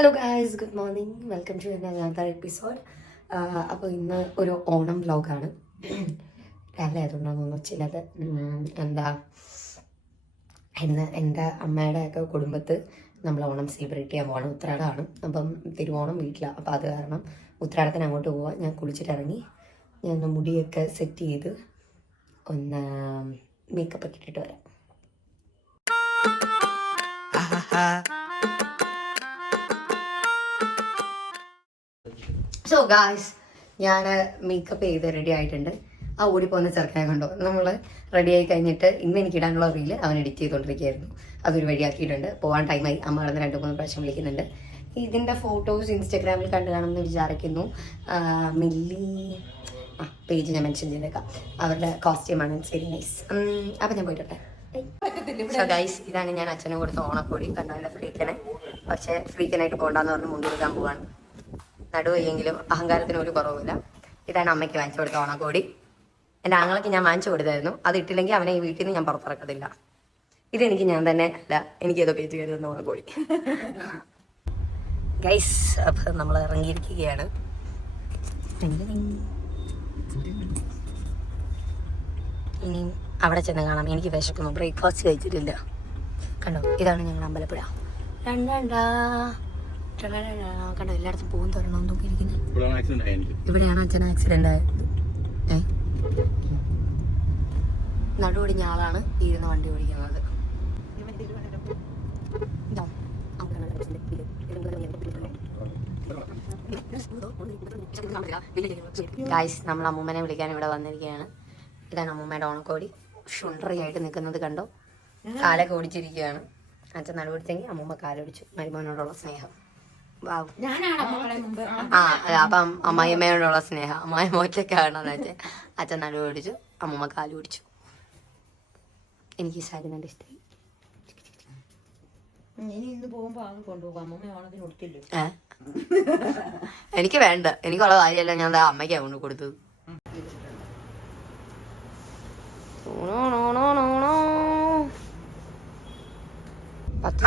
Hello guys, good morning. Welcome to another episode. അപ്പോൾ ഇന്ന് ഒരു ഓണം വ്ലോഗാണ്. രാവിലെ ആയതുകൊണ്ടാണെന്ന് ചിലത് ഇന്ന് എൻ്റെ അമ്മയുടെ ഒക്കെ കുടുംബത്ത് നമ്മൾ ഓണം സെലിബ്രേറ്റ് ചെയ്യാൻ പോകണം. ഉത്രാടമാണ്. അപ്പം തിരുവോണം വീട്ടിലാണ്. അപ്പോൾ അത് കാരണം ഉത്രാടത്തിന് അങ്ങോട്ട് പോവാം. ഞാൻ കുളിച്ചിട്ടിറങ്ങി, ഞാൻ ഒന്ന് മുടിയൊക്കെ സെറ്റ് ചെയ്ത് ഒന്ന് മേക്കപ്പ് ഒക്കെ ഇട്ടിട്ട് വരാം. സോ ഗായ്സ്, ഞാൻ മേക്കപ്പ് ചെയ്ത് റെഡി ആയിട്ടുണ്ട്. ആ ഓടിപ്പോകുന്ന ചെറുക്കനെ കണ്ടോ? നമ്മൾ റെഡി ആയി കഴിഞ്ഞിട്ട് ഇന്ന് എനിക്ക് ഇടാനുള്ള റീല് അവൻ എഡിറ്റ് ചെയ്തുകൊണ്ടിരിക്കുകയായിരുന്നു. അതൊരു വഴിയാക്കിയിട്ടുണ്ട്. പോകാൻ ടൈമായി. അമ്മ കിടന്ന് 2-3 പ്രാവശ്യം വിളിക്കുന്നുണ്ട്. ഇതിൻ്റെ ഫോട്ടോസ് ഇൻസ്റ്റാഗ്രാമിൽ കണ്ടു കാണുമെന്ന് വിചാരിക്കുന്നു. മില്ലി പേജ് ഞാൻ മെൻഷൻ ചെയ്തേക്കാം. അവരുടെ കോസ്റ്റ്യൂമാണ്. It's very nice. അപ്പം ഞാൻ പോയിട്ടെ. സോ ഗൈസ്, ഇതാണ് ഞാൻ അച്ഛനും കൊടുത്ത ഓണപ്പൊടി. കണ്ടോ എൻ്റെ ഫ്രീക്കനെ. പക്ഷേ ഫ്രീക്കനായിട്ട് പോകണ്ടെന്ന് പറഞ്ഞ് മുൻകൊടുക്കാൻ പോവാണ്. നടുവെങ്കിലും അഹങ്കാരത്തിന് ഒരു കുറവില്ല. ഇതാണ് അമ്മയ്ക്ക് വാങ്ങിച്ചു കൊടുത്ത ഓണക്കോടി. എൻ്റെ ആങ്ങളയ്ക്ക് ഞാൻ വാങ്ങിച്ചു കൊടുത്തായിരുന്നു. അത് ഇട്ടില്ലെങ്കിൽ അവനെ ഈ വീട്ടിൽ നിന്ന് ഞാൻ പുറത്തിറക്കത്തില്ല. ഇതെനിക്ക് ഞാൻ തന്നെ അല്ല, എനിക്ക് ഏതോ പേജ് കയറുന്ന ഓണക്കോടി. ഗൈസ്, അപ്പം നമ്മൾ ഇറങ്ങിയിരിക്കുകയാണ്. ഇനിയും അവിടെ ചെന്ന് കാണാം. എനിക്ക് വിശക്കുന്നു. ബ്രേക്ക്ഫാസ്റ്റ് കഴിച്ചിട്ടില്ല. കണ്ടോ, ഇതാണ് ഞങ്ങൾ അമ്പലപ്പുഴ. കണ്ടോ, എല്ലായിടത്തും പോകും തരണം നോക്കിയിരിക്കുന്നത്. ഇവിടെയാണ് അച്ഛൻ ആക്സിഡന്റ് ആയത്. നടുവൊടിഞ്ഞ ആളാണ് ഇരുന്ന് വണ്ടി ഓടിക്കുന്നത്. ഗൈസ്, നമ്മൾ അമ്മൂമ്മനെ വിളിക്കാൻ ഇവിടെ വന്നിരിക്കുകയാണ്. ഇതാണ് അമ്മൂമ്മയുടെ ഓണക്കോടി. ഷുണ്ടറിയായിട്ട് നിൽക്കുന്നത് കണ്ടോ. കാലൊക്കെ ഓടിച്ചിരിക്കുകയാണ്. അച്ഛൻ നടുവൊടിച്ചെങ്കിൽ അമ്മൂമ്മ കാലൊടിച്ചു. മരുമോനോടുള്ള സ്നേഹം. അപ്പം അമ്മായിയമ്മയോടുള്ള സ്നേഹം. അമ്മായിമ്മ ഒറ്റക്കാണെന്ന് വെച്ചാൽ അച്ഛൻ നടുവ് പിടിച്ചു, അമ്മൂമ്മ കാല് പിടിച്ചു. എനിക്ക് ഈ സാരി നല്ല ഇഷ്ടമായി. എനിക്ക് വേണ്ട, എനിക്കുള്ള കാര്യമല്ല ഞാൻ അമ്മയ്ക്കാണ് കൊണ്ട് കൊടുത്തത്.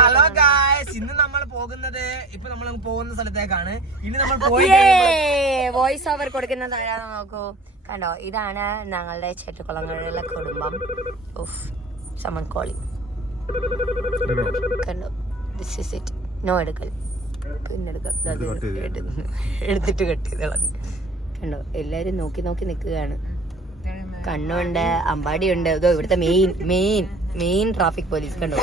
ഹലോ ഗായ്സ്, ഇന്ന് നമ്മൾ പോകുന്നത് നമ്മൾ പോകുന്ന സ്ഥലത്തേക്കാണ്. ഇനി നമ്മൾ വോയിസ് ഓവർ കൊടുക്കുന്നത് ആരാന്ന് നോക്കൂ. കണ്ടോ, ഇതാണ് ഞങ്ങളുടെ ചെട്ടുകുളങ്ങളിലെ കുടുംബം. സമൺ കോളി. കണ്ടോ, ദിസ് ഇസ് ഇറ്റ്. നോ എടുക്കൽ, പിന്നെ എടുത്തിട്ട് കെട്ടി കളഞ്ഞു. കണ്ടോ, എല്ലാരും നോക്കി നോക്കി നിൽക്കുകയാണ്. കണ്ണുണ്ട്, അമ്പാടിയുണ്ട്. ഇതോ ഇവിടുത്തെ മെയിൻ ട്രാഫിക് പോലീസ്. കണ്ടോ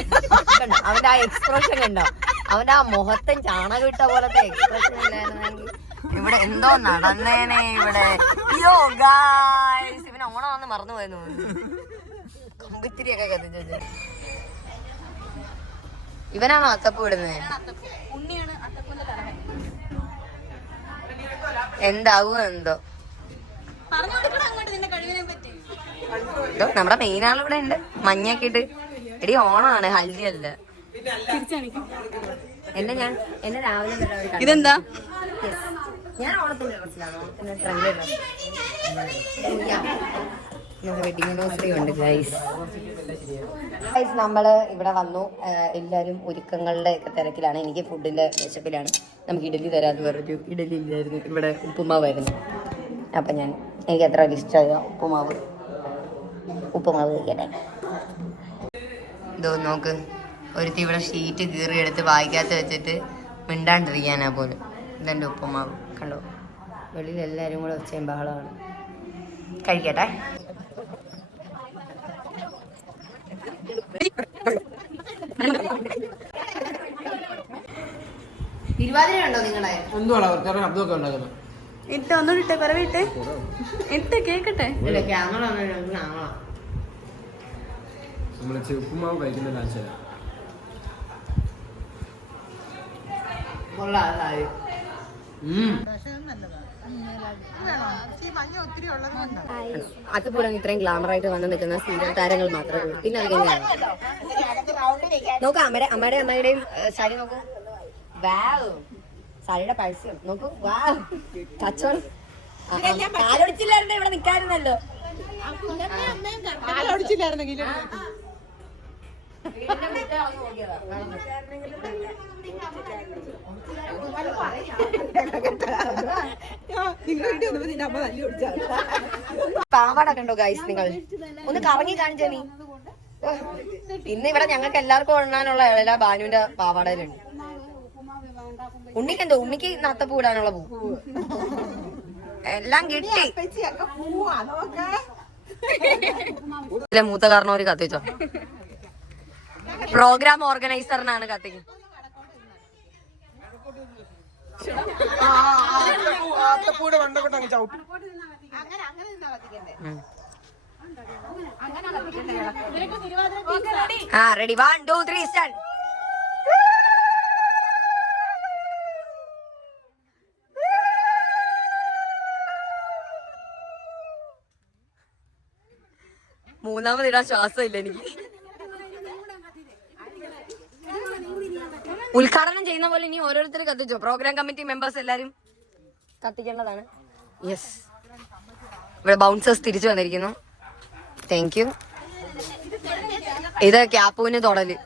കണ്ടോ അവന്റെ ആ എക്സ്പ്രഷൻ കണ്ടോ. അവന്റെ ആ മുഖത്തും ചാണകം ഇട്ട പോലത്തെ എക്സ്പ്രഷൻ ഇല്ലായിരുന്നെങ്കിൽ ഇവിടെ എന്തോ നടന്നേനെ. ഇവിടെ അയ്യോ ഗായ്സ്, ഇവന് ഓണമാണെന്ന് മറന്നുപോയെന്ന് തോന്നുന്നു. കമ്പിത്തിരിയൊക്കെ കത്തിച്ചു. ഇവനാണോ അത്തപ്പൂ ഇടുന്നത്? എന്താവോ എന്തോ. നമ്മുടെ മെയിൻ ആളിവിടെ ഉണ്ട്, മഞ്ഞൊക്കെ ഇട്ട്. എടി ഓണമാണ്, ഹൽദി അല്ല. എന്നെ രാവിലെ ഇതെന്താ? ഞാൻ ഓണത്തിന്റെ ഡ്രസ്സിലാണ്. ഓണത്തിന്റെ ട്രെൻഡ് ഡ്രസ്. വെഡിങ് ആനിവേഴ്സറി ഉണ്ട് ഗൈസ്. നമ്മള് ഇവിടെ വന്നു. എല്ലാരും ഒരുക്കങ്ങളുടെ ഒക്കെ തിരക്കിലാണ്. എനിക്ക് ഫുഡിന്റെ വിശപ്പിലാണ്. നമുക്ക് ഇഡലി തരാമെന്ന് പറഞ്ഞു. ഇഡലി ഇല്ലായിരുന്നു, ഇവിടെ ഉപ്പുമാവായിരുന്നു. അപ്പം എനിക്ക് അത്ര ഇഷ്ടമായ ഉപ്പുമാവ് കഴിക്കട്ടെ. ഇതോ നോക്ക്, ഒരുത്തി ഇവിടെ ഷീറ്റ് കീറി എടുത്ത് വായിക്കാത്ത വെച്ചിട്ട് മിണ്ടാണ്ടിരിക്കാനാ പോലും. ഇതെൻ്റെ ഉപ്പുമാവ് കണ്ടോ. വെളിയിൽ എല്ലാവരും കൂടെ ഒച്ചയും ബഹളമാണ്. കഴിക്കട്ടെ. തിരുവാതിര ഉണ്ടോ നിങ്ങളെ? ഇട്ട് ഒന്നുകൂടി പറവിട്ടെ, ഇട്ട് കേക്കട്ടെ. ക്യാമറ ഉപ്പുമാവ് കഴിക്കുന്ന അതുപോലെ ഇത്രയും ഗ്ലാമറായിട്ട് വന്ന് നിൽക്കുന്ന സീരിയൽ താരങ്ങൾ മാത്രമേ ഉള്ളൂ. പിന്നെ അതെങ്ങനെയാണ് നോക്കാം. അമ്മയുടെയും സാരി നോക്കൂ. വാവ്, സാരിയുടെ പരസ്യം നോക്കൂ. വാവ്, കച്ചവടം. കാലൊടിച്ചില്ലായിരുന്നു, ഇവിടെ നിൽക്കാറുണ്ടല്ലോ. പാവാട കണ്ടോ ഗൈസ് നിങ്ങൾ? ഒന്ന് കറങ്ങി കാണിച്ചേ നീ. ഇന്ന് ഇവിടെ ഞങ്ങൾക്ക് എല്ലാവർക്കും ഉണ്ണാനുള്ള എല്ലാ ബാനുവിന്റെ പാവാടയിലുണ്ട്. ഉണ്ണിക്കെന്തോ? ഉണ്ണിക്ക് നത്തപ്പൂ ഇടാനുള്ള പൂ എല്ലാം കിട്ടി. മൂത്ത കാരണം ഒരു കത്തിച്ചോ. പ്രോഗ്രാം ഓർഗനൈസറിനാണ് കത്തിക്ക്. ആ റെഡി 1 2 3 സ്റ്റാർട്ട്. മൂന്നാമതിടാൻ ശ്വാസം ഇല്ല എനിക്ക്. ഉദ്ഘാടനം ചെയ്യുന്ന പോലെ ഇനി ഓരോരുത്തർ കത്തിച്ചോ. പ്രോഗ്രാം കമ്മിറ്റി മെമ്പേഴ്സ് എല്ലാരും കത്തിക്കേണ്ടതാണ്. യെസ്, ഇവിടെ ബൗൺസേഴ്സ് തിരിച്ചു വന്നിരിക്കുന്നു. Thank you. ഇത് ക്യാപ്പൂന് തൊടല്.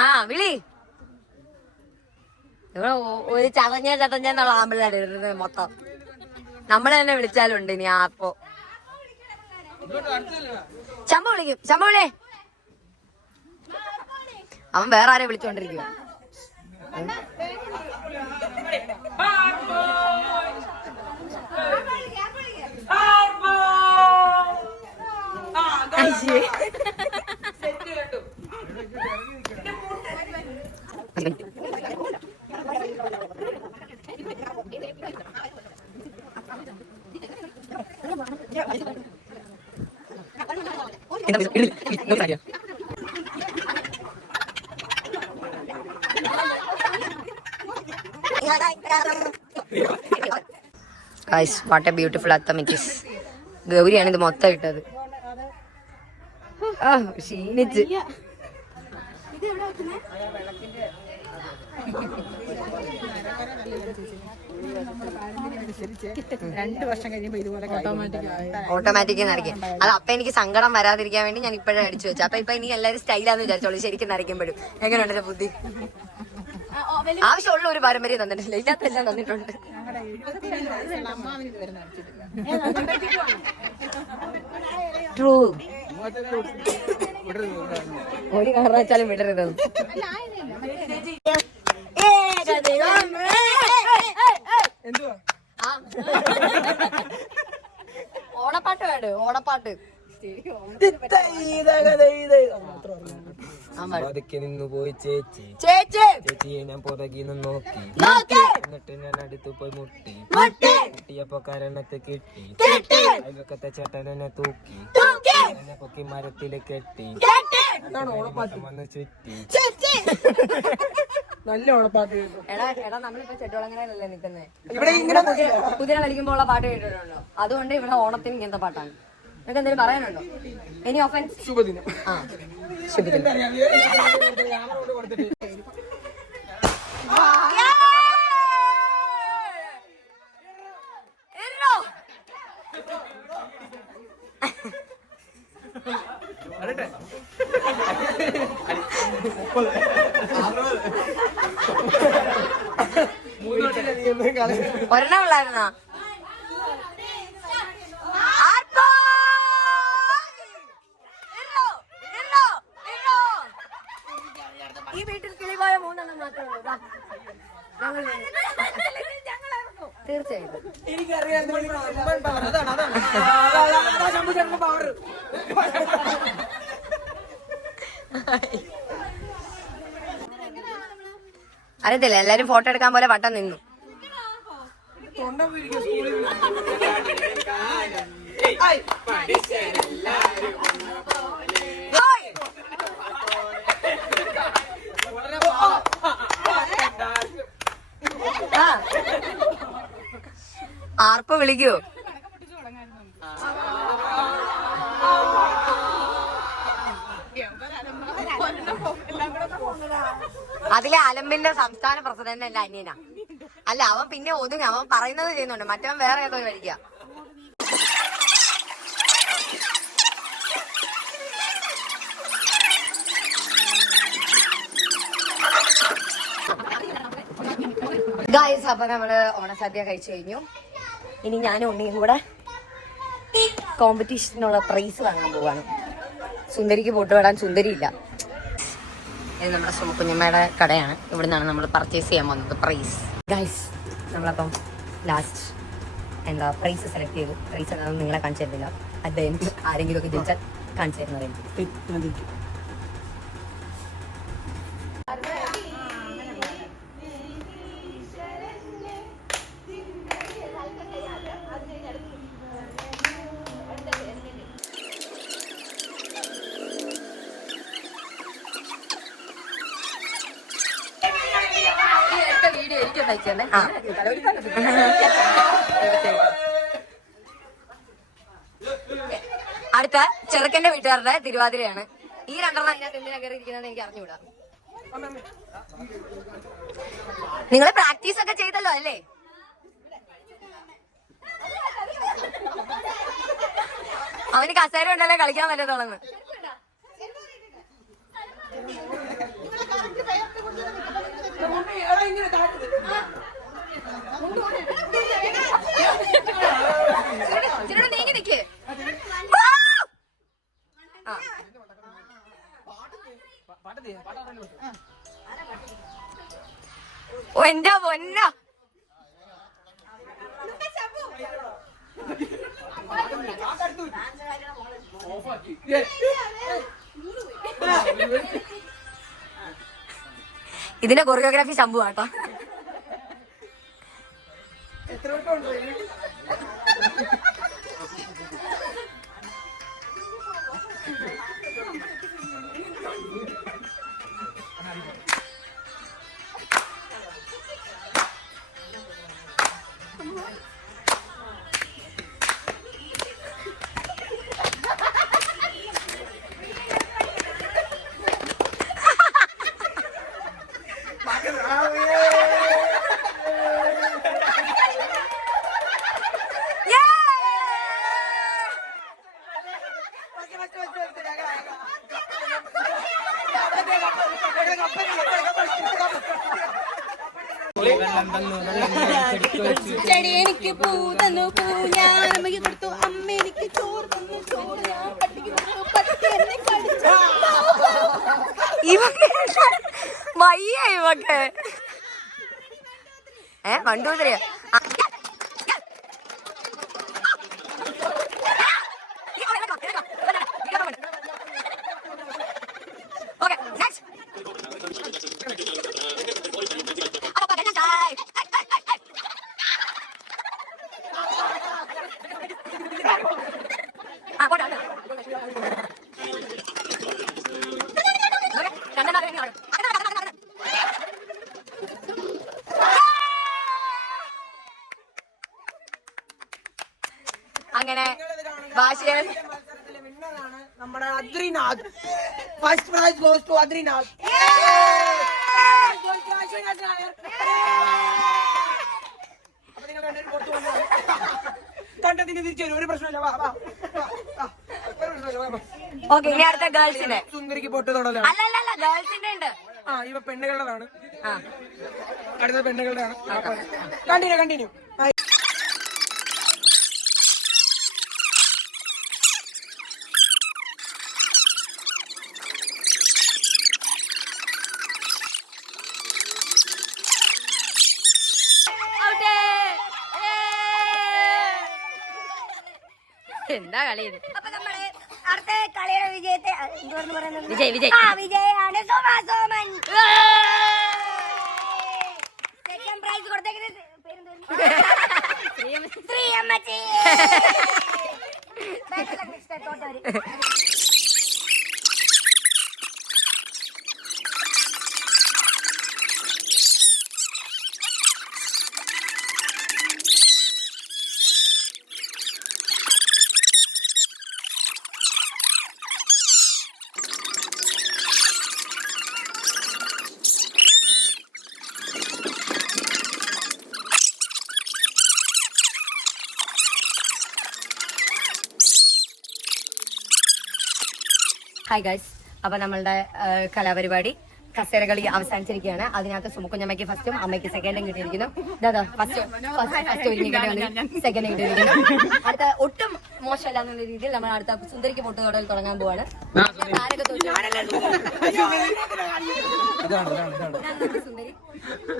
ആ വിളി. ഇവിടെ ഒരു ചതഞ്ഞെന്നുള്ള ആമ്പിളാണ് മൊത്തം. നമ്മള് തന്നെ വിളിച്ചാലുണ്ട് ഇനി ആർപ്പോ. ചമ്പ വിളിക്കും. ചമ്പ വിളി. അവൻ വേറെ ആരെ വിളിച്ചോണ്ടിരിക്കുക. Guys, what a beautiful attam it is. ഗൗരിയാണ് ഇത് മൊത്തം ഇട്ടത്. ക്ഷീണിച്ച്. ഓട്ടോമാറ്റിക് നരയ്ക്കും. അത് അപ്പൊ എനിക്ക് സങ്കടം വരാതിരിക്കാൻ വേണ്ടി ഞാൻ ഇപ്പോഴും അടിച്ചു വെച്ചു. അപ്പൊ ഇനി എല്ലാരും സ്റ്റൈലാന്ന് വിചാരിച്ചോളൂ. ശരിക്കും നരയ്ക്കുമ്പോഴും എങ്ങനെയുണ്ട് ബുദ്ധി? ആവശ്യമുള്ള ഒരു പാരമ്പര്യം തന്നിട്ടില്ല, ഇല്ലാത്തെല്ലാം തന്നിട്ടുണ്ട്. ട്രൂ. ഒരു കാരണവച്ചാലും വിടരുത്. ഓണപ്പാട്ട് വേണ്ട. ഓണപ്പാട്ട് നിന്ന് പോയി ചേച്ചി ചേച്ചിയെ ഞാൻ പുറകെ നോക്കി. എന്നിട്ട് ഞാൻ അടുത്ത് പോയി മുട്ടി. മുട്ടിയപ്പോ കരണത്ത് കിട്ടി. അയൽവക്കത്തെ ചേട്ടനെ തൂക്കി എന്നെ പൊക്കി മരത്തില് കെട്ടി. വന്ന് ചുറ്റി. നല്ല ഓണപ്പാട്ട്. എടാ നമ്മളിപ്പോ ചെട്ടുവളങ്ങരയിലല്ലേ നിൽക്കുന്നത്. കുതിര വലിക്കുമ്പോ ഉള്ള പാട്ട് കേട്ടിട്ടുണ്ടോ? അതുകൊണ്ട് ഇവിടെ ഓണത്തിന് ഇങ്ങനത്തെ പാട്ടാണ്. നിങ്ങൾക്ക് എന്തെങ്കിലും പറയാനുണ്ടോ? Any offence? ശുഭദിനം. ആ ശുഭദിനം. ഒരെണ്ണം ഉള്ളായിരുന്നാ? ഈ വീട്ടിൽ കിളിപോയ 3 എണ്ണം മാത്രമേ ഉള്ളൂ. തീർച്ചയായിട്ടും എനിക്കറിയാം. അറിയത്തില്ല. എല്ലാരും ഫോട്ടോ എടുക്കാൻ പോലെ വട്ടം നിന്നു. ആർപ്പ് വിളിക്കൂ. അതിലെ അലമ്പിന്റെ സംസ്ഥാന പ്രസിഡന്റ് എന്റെ അനിയനാ. അല്ല, അവൻ പിന്നെ ഒതുങ്ങ, അവൻ പറയുന്നത് ചെയ്യുന്നുണ്ട്, മറ്റവൻ വേറെ ഏതോ കഴിക്കുക. ഗായ്സ്, അപ്പൊ നമ്മള് ഓണസദ്യ കഴിച്ചു കഴിഞ്ഞു. ഇനി ഞാനും ഉണ്ണിയും കൂടെ കോമ്പറ്റീഷനുള്ള പ്രൈസ് വാങ്ങാൻ പോവാണ്. സുന്ദരിക്ക് പൊട്ടുവിടാൻ സുന്ദരിയില്ല. ഇത് നമ്മുടെ സുമക്കുഞ്ഞമ്മയുടെ കടയാണ്. ഇവിടെ നിന്നാണ് നമ്മൾ പർച്ചേസ് ചെയ്യാൻ വന്നത് പ്രൈസ്. ഗൈസ്, നമ്മളപ്പം ലാസ്റ്റ് പ്രൈസ് സെലക്ട് ചെയ്തു. പ്രൈസ് എന്താണെന്ന് നിങ്ങളെ കാണിച്ചു തരുന്നില്ല. അദ്ദേഹം ആരെങ്കിലും ഒക്കെ ജയിച്ചാൽ കാണിച്ചു തരുന്നതായിരിക്കും. അടുത്ത ചെറുക്കന്റെ വീട്ടുകാരുടെ തിരുവാതിരയാണ്. ഈ രണ്ടെണ്ണം അതിനകത്ത് എന്തിനാ കയറി ഇരിക്കുന്നത് എനിക്ക് അറിഞ്ഞുകൂടാ. നിങ്ങൾ പ്രാക്ടീസ് ഒക്കെ ചെയ്തല്ലോ അല്ലേ? അവന് കസേര ഉണ്ടല്ലേ കളിക്കാൻ പറ്റത്തുള്ളന്ന്. നീങ്ങി നിക്ക്. ഓ എന്റെ പൊന്ന, ഇതിന്റെ കൊറിയോഗ്രാഫി ശംഭു ആട്ടോ. ചെടി എനിക്ക് പൂ തന്നു, പൂ ഞാൻ അമ്മയ്ക്ക് കൊടുത്തു, അമ്മ എനിക്ക് ചോറ് തന്നു, ചോറ് ഞാൻ പട്ടിക്ക് കൊടുത്തു, പട്ടി എന്നെ കടിച്ചു. വയ്യ ഇവക്ക്. കണ്ടുതരിക. അങ്ങനെ ഭാഷയിൽ നമ്മുടെ Adrinath. First prize goes to Adrinath. അപ്പൊ നിങ്ങൾ കണ്ടതിന് തിരിച്ചു വരും, ഒരു പ്രശ്നമില്ല. ഓക്കെ, ഇനി അടുത്ത ഗേൾസിന്റെ. സുന്ദരിക്ക് പൊട്ട് തൊടലാണ്. അല്ലല്ല, ഗേൾസിന്റെ ഉണ്ട്. ഇവ പെണ്ണുകളുടെതാണ്. അടുത്ത പെണ്ണുകളുടെയാണ്. കണ്ടിന്യൂ. എന്താ കളി ഇത്? അപ്പൊ നമ്മള് അടുത്ത കളിയുടെ വിജയത്തെ എന്തുവാണെന്ന് പറയുന്നത്? വിജയാണ് സോമൻ. സെക്കൻഡ് പ്രൈസ് കൊടുത്തേക്കുന്നത് ശ്രീ അമ്മച്ചി. ഹായ് ഗൈസ്, അപ്പൊ നമ്മളുടെ കലാപരിപാടി കസേരകളി അവസാനിച്ചിരിക്കുകയാണ്. അതിനകത്ത് സുമുക്കുഞ്ഞമ്മയ്ക്ക് ഫസ്റ്റും അമ്മയ്ക്ക് സെക്കൻഡും കിട്ടിയിരിക്കുന്നു. ഫസ്റ്റ് സെക്കൻഡ് കിട്ടിയിരിക്കുന്നു. അടുത്ത ഒട്ടും മോശമല്ല എന്നുള്ള രീതിയിൽ നമ്മൾ അടുത്ത സുന്ദരിക്ക് പൊട്ട് തൊടൽ തുടങ്ങാൻ പോവാണ്. സുന്ദരി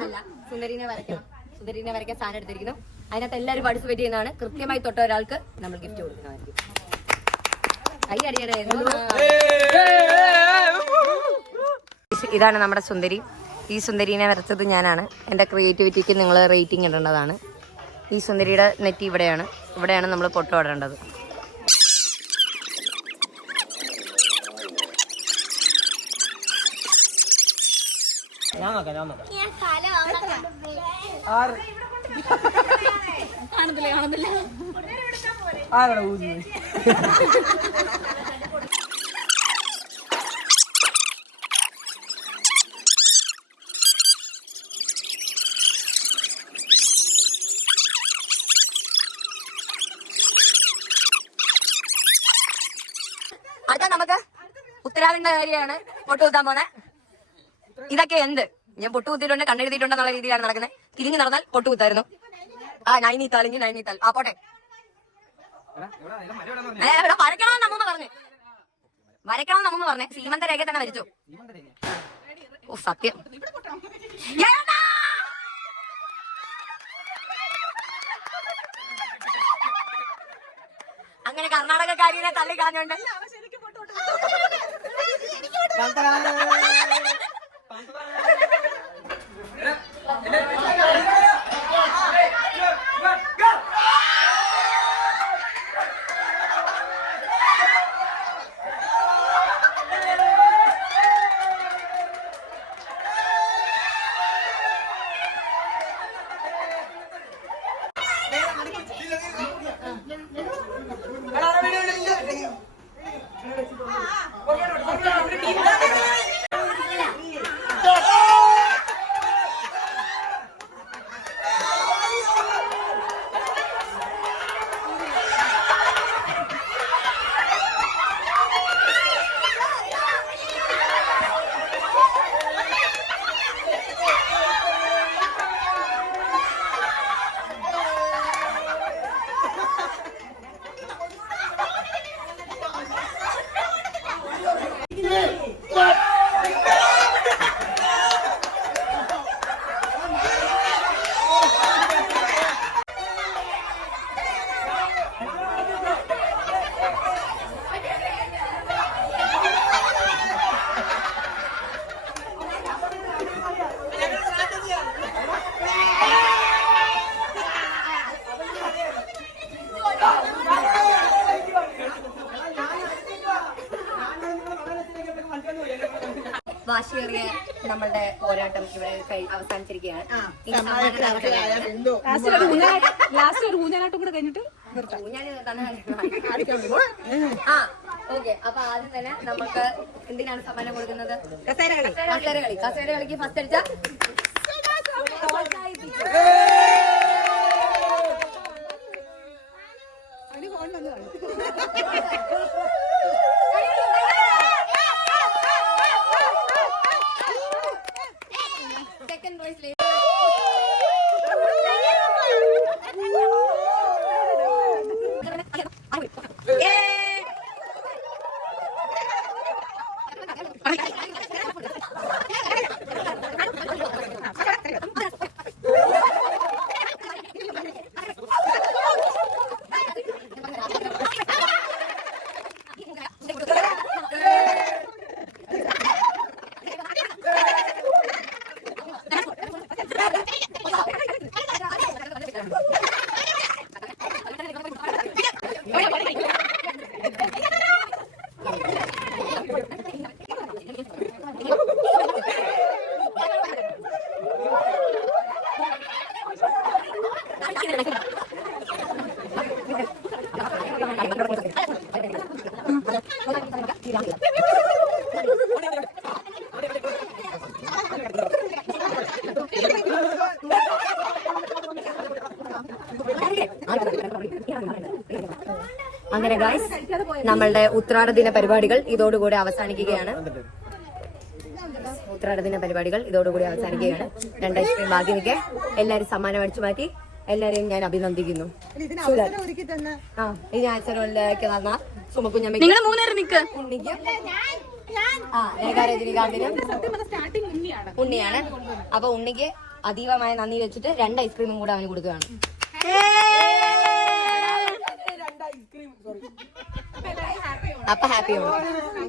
അല്ല, സുന്ദരിനെ വരയ്ക്കണം. സുന്ദരിനെ വരയ്ക്കാൻ സാധനം എടുത്തിരിക്കുന്നു. അതിനകത്ത് എല്ലാവരും പാർട്ടിസിപ്പേറ്റ് ചെയ്യുന്നതാണ്. കൃത്യമായി തൊട്ട ഒരാൾക്ക് നമ്മൾ ഗിഫ്റ്റ് കൊടുക്കുന്നതായിരിക്കും. ഇതാണ് നമ്മുടെ സുന്ദരി. ഈ സുന്ദരീനെ വരച്ചത് ഞാനാണ്. എൻ്റെ ക്രിയേറ്റിവിറ്റിക്ക് നിങ്ങൾ റേറ്റിംഗ് ഇടേണ്ടതാണ്. ഈ സുന്ദരിയുടെ നെറ്റി ഇവിടെയാണ് നമ്മൾ പൊട്ട് തൊടേണ്ടത്. അടുത്ത നമുക്ക് ഉത്തരാവിന്റെ കാര്യമാണ് പൊട്ട് കുത്താൻ പോന്നെ. ഇതൊക്കെ എന്ത് ഞാൻ പൊട്ട് കുത്തിയിട്ടുണ്ട്, കണ്ണെഴുതിയിട്ടുണ്ടെന്നുള്ള രീതിയിലാണ് നടക്കുന്നത്. തിരിഞ്ഞു നടന്നാൽ പൊട്ട് കുത്തായിരുന്നു. നൈനിത്താൽ ആ പോട്ടെ. വരയ്ക്കണമെന്ന് അമ്മൂമ്മ പറഞ്ഞേ. സീമന്ത രേഖ തന്നെ വരച്ചു. ഓ സത്യം. അങ്ങനെ കർണാടകക്കാരിനെ തള്ളി കളഞ്ഞുണ്ട്. വാശിയേറിയ നമ്മളുടെ പോരാട്ടം ഇവിടെ അവസാനിച്ചിരിക്കുകയാണ്. ഓക്കെ, അപ്പൊ ആദ്യം തന്നെ നമുക്ക് എന്തിനാണ് സമ്മാനം കൊടുക്കുന്നത്? കസേരകളിക്ക് ഫസ്റ്റ് അടിച്ച second voice later. അങ്ങനെ ഗൈസ് നമ്മളുടെ ഉത്രാട ദിന പരിപാടികൾ ഇതോടുകൂടി അവസാനിക്കുകയാണ്. ഉത്രാടദിന പരിപാടികൾ ഇതോടുകൂടി അവസാനിക്കുകയാണ്. 2 ഐസ്ക്രീം ബാക്കി നിൽക്കെ എല്ലാരും സമ്മാനം അടിച്ചു മാറ്റി. എല്ലാരെയും ഞാൻ അഭിനന്ദിക്കുന്നു. ഈ ആഴ്ചയിലേക്ക് വന്ന സുമക്കുഞ്ഞമ്മ നിങ്ങൾ മൂന്നേരം നിക്ക്. രജനികാന്തിനും ഉണ്ണിയാണ്. അപ്പൊ ഉണ്ണിക്ക് അതീവമായ നന്ദി വെച്ചിട്ട് 2 ഐസ്ക്രീമും കൂടെ അവന് കൊടുക്കുകയാണ്. അപ്പൊ ഹാപ്പി ആണ്.